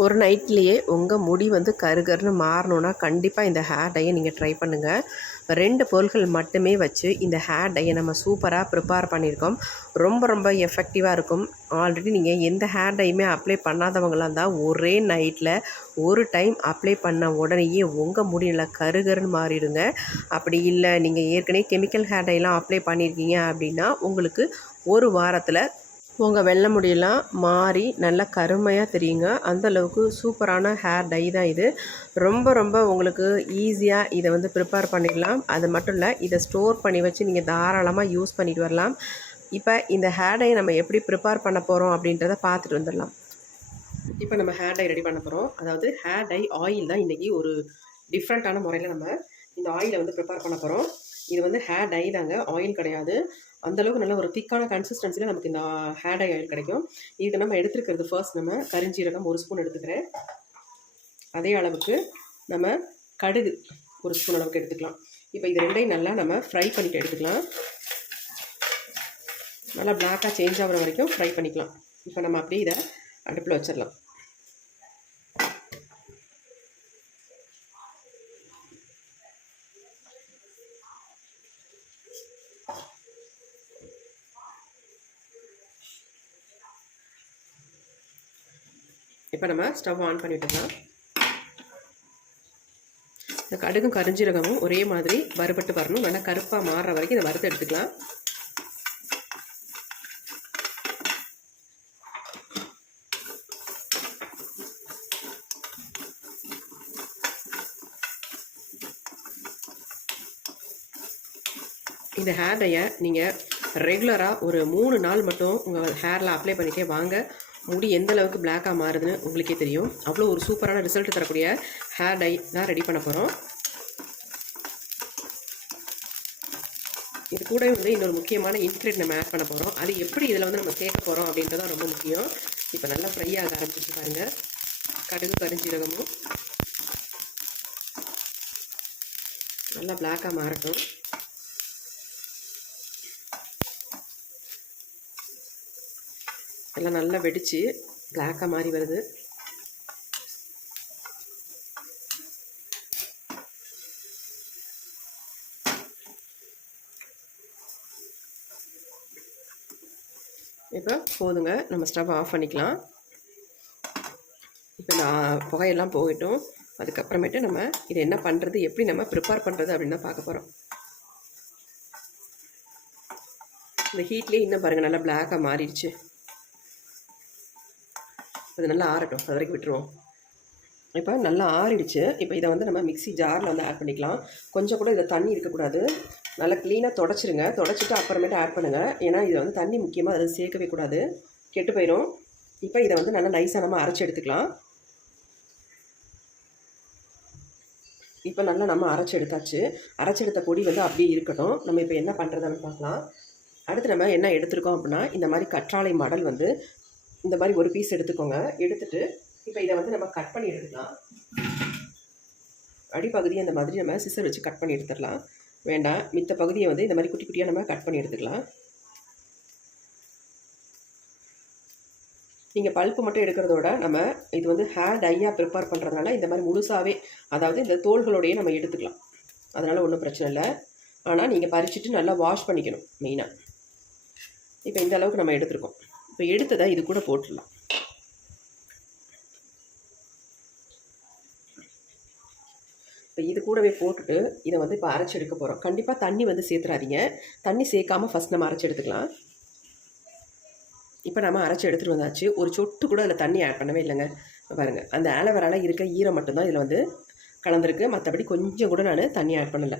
ஒரு நைட்லேயே உங்கள் முடி வந்து கருகருன்னு மாறணுன்னா கண்டிப்பாக இந்த ஹேர் டையை நீங்கள் ட்ரை பண்ணுங்கள் ரெண்டு பொருட்கள் மட்டுமே வச்சு இந்த ஹேர் டையை நம்ம சூப்பராக ப்ரிப்பேர் பண்ணியிருக்கோம் ரொம்ப ரொம்ப எஃபெக்டிவாக இருக்கும். ஆல்ரெடி நீங்கள் எந்த ஹேர் டையுமே அப்ளை பண்ணாதவங்களாம் தான் ஒரே நைட்டில் ஒரு டைம் அப்ளை பண்ண உடனேயே உங்கள் முடியில் கருகருன்னு மாறிடுங்க. அப்படி இல்லை நீங்கள் ஏற்கனவே கெமிக்கல் ஹேர் டைலாம் அப்ளை பண்ணியிருக்கீங்க அப்படின்னா உங்களுக்கு ஒரு வாரத்தில் உங்கள் வெள்ளை முடியெல்லாம் மாறி நல்லா கருமையாக தெரியுங்க. அந்த அளவுக்கு சூப்பரான ஹேர் டை தான் இது. ரொம்ப ரொம்ப உங்களுக்கு ஈஸியாக இதை வந்து ப்ரிப்பேர் பண்ணிடலாம். அது மட்டும் இல்லை இதை ஸ்டோர் பண்ணி வச்சு நீங்கள் தாராளமாக யூஸ் பண்ணிட்டு வரலாம். இப்போ இந்த ஹேர் டை நம்ம எப்படி ப்ரிப்பேர் பண்ண போகிறோம் அப்படின்றத பார்த்துட்டு வந்துடலாம். இப்போ நம்ம ஹேர் டை ரெடி பண்ண போகிறோம் அதாவது ஹேர் டை ஆயில் தான் இன்றைக்கி ஒரு டிஃப்ரெண்ட்டான முறையில் நம்ம இந்த ஆயிலை வந்து ப்ரிப்பேர் பண்ண போகிறோம் இது வந்து ஹேர் டை தாங்க. ஆயில் கிடையாது. அந்தளவுக்கு நல்ல ஒரு திக்கான கன்சிஸ்டன்சியில் நமக்கு இந்த ஹேட் ஆயில் கிடைக்கும். இதை நம்ம எடுத்துருக்கிறது ஃபர்ஸ்ட் நம்ம கரிஞ்சீரகம் ஒரு ஸ்பூன் எடுத்துக்கிறேன். அதே அளவுக்கு நம்ம கடுகு ஒரு ஸ்பூன் அளவுக்கு எடுத்துக்கலாம். இப்போ இது ரெண்டையும் நல்லா நம்ம ஃப்ரை பண்ணிட்டு எடுத்துக்கலாம். நல்லா பிளாக்காக சேஞ்ச் ஆகிற வரைக்கும் ஃப்ரை பண்ணிக்கலாம். இப்போ நம்ம அப்படியே இதை அடுப்பில் வச்சிடலாம். இப்போ நம்ம ஸ்டவ் ஆன் பண்ணிவிட்டுலாம் இந்த கடுகும் கரிஞ்சீரகமும் ஒரே மாதிரி வறுபட்டு வரணும். நல்லா கருப்பாக மாறுற வரைக்கும் இதை வறுத்து எடுத்துக்கலாம். இந்த ஹேர் டையை நீங்கள் ரெகுலராக ஒரு மூணு நாள் மட்டும் உங்கள் ஹேரில் அப்ளை பண்ணிட்டே வாங்க. முடி எந்த அளவுக்கு பிளாக்காக மாறுதுன்னு உங்களுக்கே தெரியும். அவ்வளோ ஒரு சூப்பரான ரிசல்ட் தரக்கூடிய ஹேர் டை தான் ரெடி பண்ண போகிறோம் இது கூட வந்து இன்னொரு முக்கியமான இன்க்ரீட் நம்ம ஆட் பண்ண போகிறோம் அது எப்படி இதில் வந்து நம்ம சேர்க்க போகிறோம் அப்படின்றது ரொம்ப முக்கியம். இப்போ நல்லா ஃப்ரை ஆக ஆரம்பிச்சிட்டு பாருங்க. கடுகு பரிஞ்சீரகமும். நல்லா பிளாக்காக மாறட்டும். எல்லாம் நல்லா வெடித்து பிளாக்காக மாறி வருது. இப்போ போதுங்க நம்ம ஸ்டவ் ஆஃப் பண்ணிக்கலாம். இப்போ நான் புகையெல்லாம் போகட்டும். அதுக்கப்புறமேட்டு நம்ம இதை என்ன பண்ணுறது எப்படி நம்ம ப்ரிப்பேர் பண்ணுறது அப்படின்னு தான் பார்க்க போகிறோம் இந்த ஹீட்லேயே இன்னும் பாருங்கள் நல்லா பிளாக்காக மாறிடுச்சு. அது நல்லா ஆறட்டும். அது வரைக்கும் விட்டுருவோம். இப்போ நல்லா ஆறிடுச்சு. இப்போ இதை வந்து நம்ம மிக்ஸி ஜாரில் வந்து ஆட் பண்ணிக்கலாம். கொஞ்சம் கூட இதில் தண்ணி இருக்கக்கூடாது. நல்லா க்ளீனாக தொடச்சிருங்க. தொடச்சிட்டு அப்புறமேட்டு ஆட் பண்ணுங்கள் ஏன்னா இதை வந்து தண்ணி முக்கியமாக அதை சேர்க்கவே கூடாது. கெட்டு போயிடும் இப்போ இதை வந்து நல்லா நைஸாக நம்ம அரைச்சி எடுத்துக்கலாம். இப்போ நல்லா நம்ம அரைச்சி எடுத்தாச்சு. அரைச்சி எடுத்த பொடி வந்து அப்படியே இருக்கட்டும். நம்ம இப்போ என்ன பண்ணுறதுன்னு பார்க்கலாம். அடுத்து நம்ம என்ன எடுத்திருக்கோம் அப்படின்னா இந்த மாதிரி கற்றாழை மாடல் வந்து இந்த மாதிரி ஒரு பீஸ் எடுத்துக்கோங்க. எடுத்துட்டு இப்போ இதை வந்து நம்ம கட் பண்ணி எடுத்துக்கலாம். அடிப்பகுதியை அந்த மாதிரி நம்ம சிசர் வச்சு கட் பண்ணி எடுத்துடலாம். வேண்டாம் மித்த பகுதியை வந்து இந்த மாதிரி குட்டி குட்டியாக நம்ம கட் பண்ணி எடுத்துக்கலாம். நீங்கள் பல்ப்பு மட்டும் எடுக்கிறதோட நம்ம இது வந்து ஹேர் டையாக ப்ரிப்பேர் பண்ணுறதுனால இந்த மாதிரி முழுசாகவே அதாவது இந்த தோள்களோடையே நம்ம எடுத்துக்கலாம். அதனால் ஒன்றும் பிரச்சனை இல்லை. ஆனால் நீங்கள் பறிச்சுட்டு நல்லா வாஷ் பண்ணிக்கணும் மெயினாக இப்போ இந்த அளவுக்கு நம்ம எடுத்துருக்கோம். இப்போ எடுத்ததை இது கூட போட்டுடலாம். இப்போ இது கூடவே போட்டுட்டு இதை வந்து இப்போ அரைச்சி எடுக்க போகிறோம் கண்டிப்பாக தண்ணி வந்து சேர்த்துறாதீங்க. தண்ணி சேர்க்காம ஃபஸ்ட் நம்ம அரைச்சி எடுத்துக்கலாம். இப்போ நம்ம அரைச்சி எடுத்துகிட்டு வந்தாச்சு. ஒரு சொட்டு கூட அதில் தண்ணி ஆட் பண்ணவே இல்லைங்க. பாருங்கள் அந்த ஆலோவேரால இருக்க ஈரம் மட்டும்தான் இதில் வந்து கலந்துருக்கு. மற்றபடி கொஞ்சம் கூட நான் தண்ணி ஆட் பண்ணலை.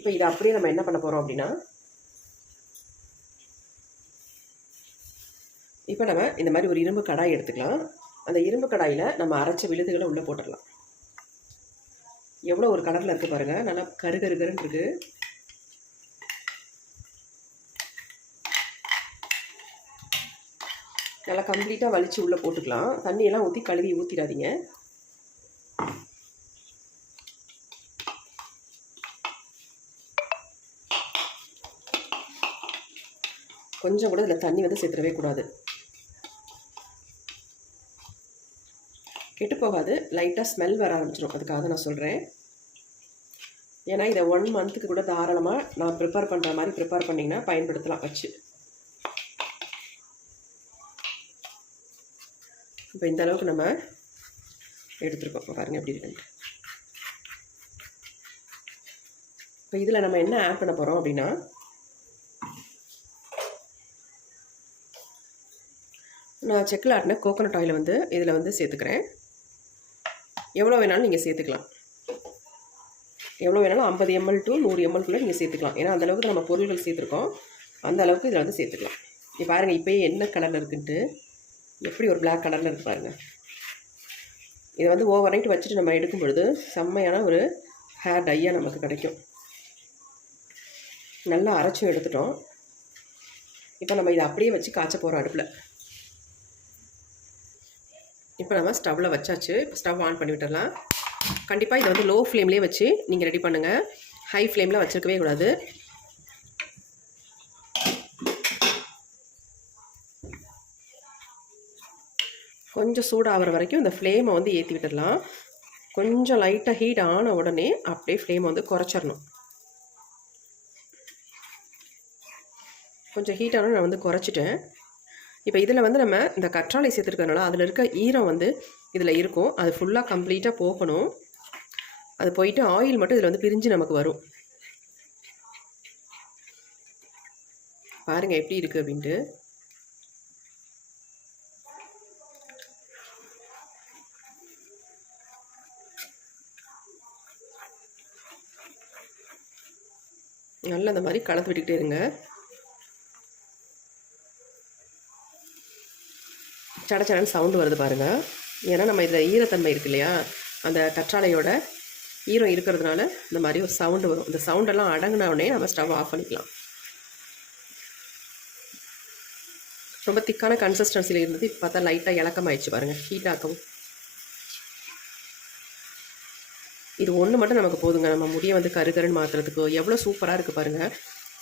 இப்போ இதை அப்படியே நம்ம என்ன பண்ண போகிறோம் அப்படின்னா இப்போ நம்ம இந்த மாதிரி ஒரு இரும்பு கடாய் எடுத்துக்கலாம். அந்த இரும்பு கடாயில் நம்ம அரைச்ச விழுதுகளை உள்ளே போட்டுடலாம். எவ்வளோ ஒரு கலரில் இருக்குது பாருங்கள் நல்லா கரு கருகருன்னு இருக்குது நல்லா கம்ப்ளீட்டாக வலித்து உள்ளே போட்டுக்கலாம். தண்ணியெல்லாம் ஊற்றி கழுவி ஊற்றிடாதீங்க கொஞ்சம் கூட இதில் தண்ணி வந்து சேர்த்துடவே கூடாது. கெட்டு போகாது. லைட்டாக ஸ்மெல் வர ஆரம்பிச்சிடும் அதுக்காக நான் சொல்கிறேன் ஏன்னா இதை ஒன் மந்த்துக்கு கூட தாராளமாக நான் ப்ரிப்பேர் பண்ணுற மாதிரி ப்ரிப்பேர் பண்ணிங்கன்னா பயன்படுத்தலாம் வச்சு. இப்போ இந்த அளவுக்கு நம்ம எடுத்துருக்கோம். பாருங்கள் எப்படி இருக்குன்ட்டு. இப்போ இதில் நம்ம என்ன ஆட் பண்ண போகிறோம் அப்படின்னா நான் செக்கில் ஆட்டின கோகோனட் ஆயில் வந்து இதில் வந்து சேர்த்துக்கிறேன். எவ்வளோ வேணாலும் நீங்கள் சேர்த்துக்கலாம். எவ்வளோ வேணாலும் ஐம்பது எம்எல் டு நூறு எம்எல்குள்ளே நீங்கள் சேர்த்துக்கலாம். ஏன்னா அந்தளவுக்கு நம்ம பொருள்கள் சேர்த்துருக்கோம். அந்த அளவுக்கு இதில் வந்து சேர்த்துக்கலாம். இப்போ பாருங்கள் இப்போயே என்ன கலரில் இருக்குன்ட்டு. எப்படி ஒரு பிளாக் கலரில் இருக்கு பாருங்கள் இதை வந்து ஓவர் நைட் வச்சுட்டு நம்ம எடுக்கும் பொழுது செம்மையான ஒரு ஹேர் டையாக நமக்கு கிடைக்கும். நல்லா அரைச்சும் எடுத்துட்டோம். இப்போ நம்ம இதை அப்படியே வச்சு காய்ச்ச போகிறோம் அடுப்பில். இப்போ நம்ம ஸ்டவ்வில் வச்சாச்சு. இப்போ ஸ்டவ் ஆன் பண்ணி விட்டுடலாம். கண்டிப்பாக இதை வந்து லோ ஃப்ளேம்லேயே வச்சு நீங்கள் ரெடி பண்ணுங்கள் ஹை ஃப்ளேமில் வச்சுருக்கவே கூடாது. கொஞ்சம் சூடாகிற வரைக்கும் இந்த ஃப்ளேமை வந்து ஏற்றி விட்டுடலாம். கொஞ்சம் லைட்டாக ஹீட் ஆன உடனே அப்படியே ஃப்ளேமை வந்து குறைச்சிடணும். கொஞ்சம் ஹீட் ஆனால் நான் வந்து குறைச்சிட்டேன். இப்போ இதில் வந்து நம்ம இந்த கற்றாழை சேர்த்துருக்கறனால அதில் இருக்க ஈரம் வந்து இதில் இருக்கும். அது ஃபுல்லாக கம்ப்ளீட்டாக போகணும். அது போயிட்டு ஆயில் மட்டும் இதில் வந்து பிரிஞ்சு நமக்கு வரும். பாருங்கள் எப்படி இருக்குது அப்படின்ட்டு. நல்லா அந்த மாதிரி கலந்து விட்டுக்கிட்டே இருங்க. சடச்சடன்னு சவுண்டு வருது பாருங்கள் ஏன்னா நம்ம இதில் ஈரத்தன்மை இருக்கு இல்லையா? அந்த கற்றாழையோட ஈரம் இருக்கிறதுனால இந்த மாதிரி ஒரு சவுண்டு வரும். இந்த சவுண்டெல்லாம் அடங்கின உடனே நம்ம ஸ்டவ் ஆஃப் பண்ணிக்கலாம். ரொம்ப திக்கான கன்சிஸ்டன்சியில் இருந்தது. இப்போ பார்த்தா லைட்டாக இலக்கமாயிடுச்சு பாருங்கள் ஹீட் ஆக்கவும். இது ஒன்று மட்டும் நமக்கு போதுங்க. நம்ம முடியை வந்து கருகருன்னு மாற்றுறதுக்கு எவ்வளோ சூப்பராக இருக்குது பாருங்கள்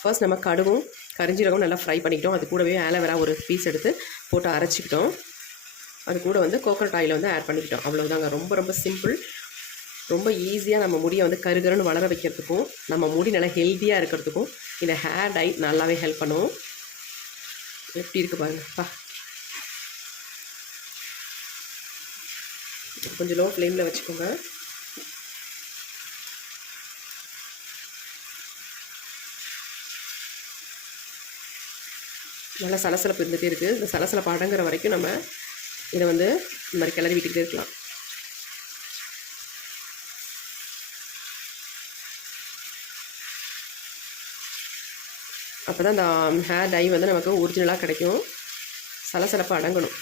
ஃபர்ஸ்ட் நம்ம கடுகும் கரிஞ்சீரகம் நல்லா ஃப்ரை பண்ணிக்கிட்டோம். அது கூடவே ஆலோவேரா ஒரு பீஸ் எடுத்து போட்டு அரைச்சிக்கிட்டோம். அது கூட வந்து கோகனட் ஆயில் வந்து ஆட் பண்ணிக்கிட்டோம். அவ்வளோதாங்க ரொம்ப ரொம்ப சிம்பிள் ரொம்ப ஈஸியாக நம்ம முடியை வந்து கருகருன்னு வளர வைக்கிறதுக்கும் நம்ம முடி நல்லா ஹெல்த்தியாக இருக்கிறதுக்கும் இந்த ஹேர் டை நல்லாவே ஹெல்ப் பண்ணும். எப்படி இருக்குது பாருங்கப்பா கொஞ்சம் லோ ஃப்ளேமில் வச்சுக்கோங்க. நல்லா சலசலப்பு இருந்துகிட்டே இருக்குது இந்த சலசலப்பு அடங்குற வரைக்கும் நம்ம இதை வந்து இந்த மாதிரி கிளறி விட்டுக்கிட்டே இருக்கலாம். அப்போ தான் அந்த um, ஹேர் டை வந்து நமக்கு ஒரிஜினலாக கிடைக்கும். சலசலப்பாக அடங்கணும்.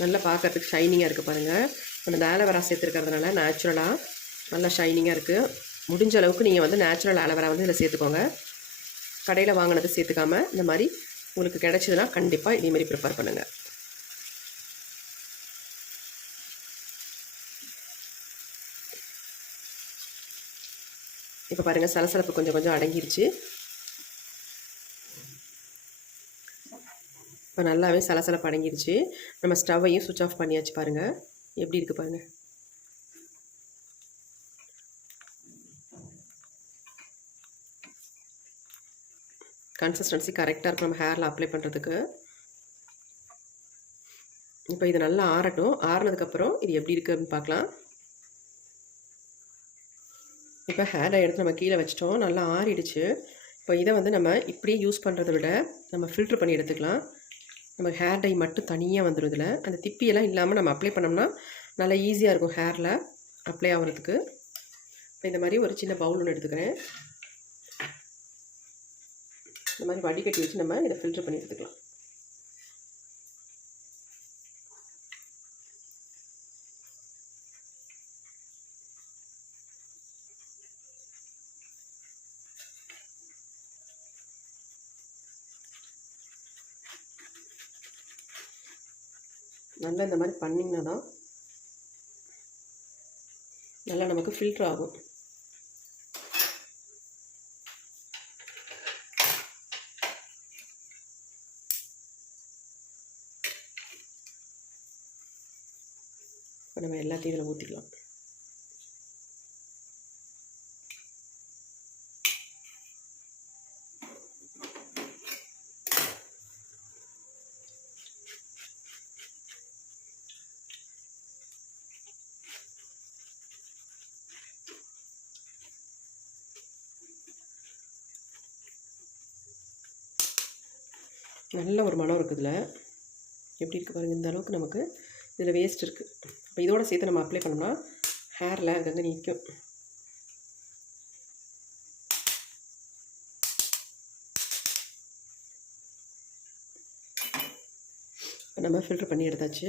நல்லா பார்க்கறதுக்கு ஷைனிங்காக இருக்குது பாருங்கள் அந்த ஆலோவேரா சேர்த்துருக்கிறதுனால நேச்சுரலாக நல்லா ஷைனிங்காக இருக்குது முடிஞ்ச அளவுக்கு நீங்கள் வந்து நேச்சுரல் ஆலோவேரா வந்து இதில் சேர்த்துக்கோங்க. கடையில் வாங்கினது சேர்த்துக்காம இந்த மாதிரி உங்களுக்கு கிடச்சிதுன்னா கண்டிப்பாக இதேமாரி ப்ரிப்பேர் பண்ணுங்கள் இப்போ பாருங்கள் சலசலப்பு கொஞ்சம் கொஞ்சம் அடங்கிருச்சு. இப்போ நல்லாவே சலசலப்பு அடங்கிருச்சு நம்ம ஸ்டவ்வையும் சுவிட்ச் ஆஃப் பண்ணியாச்சு பாருங்கள் எப்படி இருக்குது பாருங்கள் கன்சிஸ்டன்சி கரெக்டாக இருக்கும் நம்ம ஹேரில் அப்ளை பண்ணுறதுக்கு இப்போ இது நல்லா ஆறட்டும். ஆறினதுக்கப்புறம் இது எப்படி இருக்குது அப்படின்னு பார்க்கலாம். இப்போ ஹேரை எடுத்து நம்ம கீழே வச்சிட்டோம். நல்லா ஆறிடுச்சு. இப்போ இதை வந்து நம்ம இப்படியே யூஸ் பண்ணுறத விட நம்ம ஃபில்ட்ரு பண்ணி எடுத்துக்கலாம். நம்ம ஹேர் டை மட்டும் தனியாக வந்துடும் இதில் அந்த திப்பியெல்லாம் இல்லாமல் நம்ம அப்ளை பண்ணோம்னா நல்லா ஈஸியாக இருக்கும் ஹேரில் அப்ளை ஆகிறதுக்கு. இப்போ இந்த மாதிரி ஒரு சின்ன பவுல் ஒன்று எடுத்துக்கிறேன். இந்த மாதிரி வடிகட்டி வச்சு நம்ம இதை ஃபில்ட்ரு பண்ணி எடுத்துக்கலாம். நல்லா இந்த மாதிரி பண்ணிங்கன்னா தான் நல்லா நமக்கு ஃபில்ட்ரு ஆகும். இப்போ நம்ம எல்லாத்தையும் இதில் ஊற்றிக்கலாம் நல்ல ஒரு மனம் இருக்குது இதில் எப்படி இருக்குது பாருங்கள் இந்த அளவுக்கு நமக்கு இதில் வேஸ்ட் இருக்குது இப்போ இதோட சேர்த்து நம்ம அப்ளை பண்ணோம்னா ஹேரில் அங்கங்கே நிற்கும் இப்போ நம்ம ஃபில்டர் பண்ணி எடுத்தாச்சு.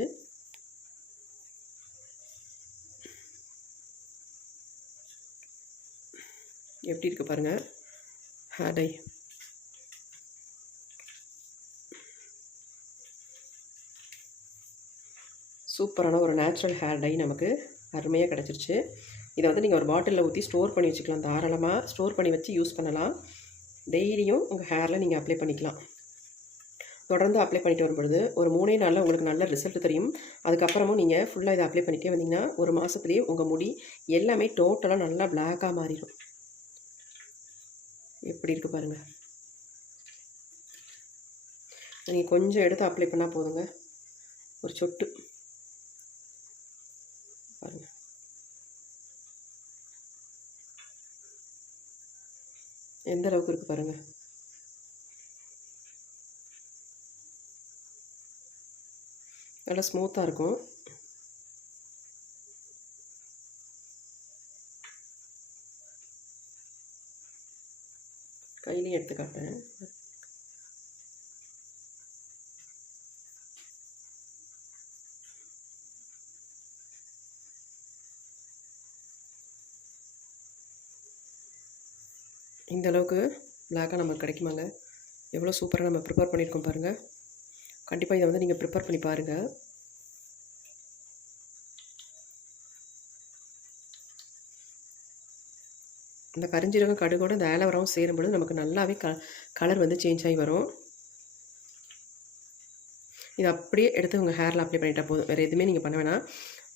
எப்படி இருக்குது பாருங்கள் ஹேர் டை சூப்பரான ஒரு நேச்சுரல் ஹேர் டை நமக்கு அருமையாக கிடச்சிருச்சு. இதை வந்து நீங்கள் ஒரு பாட்டிலில் ஊற்றி ஸ்டோர் பண்ணி வச்சுக்கலாம். தாராளமாக ஸ்டோர் பண்ணி வச்சு யூஸ் பண்ணலாம். டெய்லியும் உங்கள் ஹேரில் நீங்கள் அப்ளை பண்ணிக்கலாம். தொடர்ந்து அப்ளை பண்ணிட்டு வரும்பொழுது ஒரு மூணே நாளில் உங்களுக்கு நல்ல ரிசல்ட் தெரியும். அதுக்கப்புறமும் நீங்கள் ஃபுல்லாக இதை அப்ளை பண்ணிட்டே வந்தீங்கன்னா ஒரு மாதத்துலேயே உங்கள் முடி எல்லாமே டோட்டலாக நல்லா பிளாக்காக மாறிடும். எப்படி இருக்குது பாருங்கள் நீங்கள் கொஞ்சம் எடுத்து அப்ளை பண்ணால் போதுங்க. ஒரு சொட்டு. எந்த அளவுக்கு இருக்குது பாருங்கள் நல்லா ஸ்மூத்தாக இருக்கும். கையிலையும் எடுத்து காட்டுறேன். இந்த அளவுக்கு பிளாக்காக நமக்கு கிடைக்குமாங்க? எவ்வளோ சூப்பராக நம்ம ப்ரிப்பேர் பண்ணியிருக்கோம் பாருங்கள் கண்டிப்பாக இதை வந்து நீங்கள் ப்ரிப்பேர் பண்ணி பாருங்கள் இந்த கரிஞ்சீரகம் கடுகோட இந்த ஆலோவராவும் சேரும்பொழுது நமக்கு நல்லாவே க கலர் வந்து சேஞ்ச் ஆகி வரும். இது அப்படியே எடுத்து உங்கள் ஹேரில் அப்ளை பண்ணிட்டா போதும். வேறு எதுவுமே நீங்கள் பண்ண வேணாம்.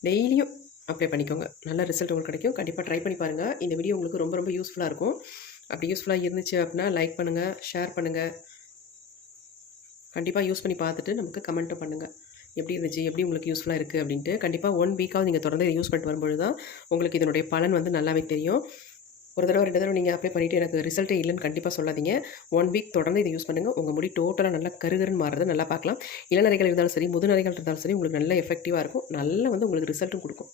டெய்லியும் அப்ளை பண்ணிக்கோங்க. நல்ல ரிசல்ட் உங்களுக்கு கிடைக்கும். கண்டிப்பாக ட்ரை பண்ணி பாருங்கள் இந்த வீடியோ உங்களுக்கு ரொம்ப ரொம்ப யூஸ்ஃபுல்லாக இருக்கும். அப்படி யூஸ்ஃபுல்லாக இருந்துச்சு அப்படின்னா லைக் பண்ணுங்கள் ஷேர் பண்ணுங்கள் கண்டிப்பாக யூஸ் பண்ணி பார்த்துட்டு நமக்கு கமெண்ட்டும் பண்ணுங்கள் எப்படி இருந்துச்சு? எப்படி உங்களுக்கு யூஸ்ஃபுல்லாக இருக்குது அப்படின்ட்டு கண்டிப்பாக ஒன் வீக்காவது நீங்கள் தொடர்ந்து இதை யூஸ் பண்ணிட்டு வரும்பொழுது தான் உங்களுக்கு இதனுடைய பலன் வந்து நல்லாவே தெரியும். ஒரு தடவை ரெண்டு தடவை நீங்கள் அப்ளை பண்ணிவிட்டு எனக்கு ரிசல்ட்டே இல்லைன்னு கண்டிப்பாக சொல்லாதீங்க. ஒன் வீக் தொடர்ந்து இதை யூஸ் பண்ணுங்கள் உங்கள் முடி டோட்டலாக நல்லா கருகருன்னு மாறுறது நல்லா பார்க்கலாம். இளநரைகள் இருந்தாலும் சரி முதுநரைகள் இருந்தாலும் சரி உங்களுக்கு நல்ல எஃபெக்டிவாக இருக்கும். நல்ல வந்து உங்களுக்கு ரிசல்ட்டும் கொடுக்கும்.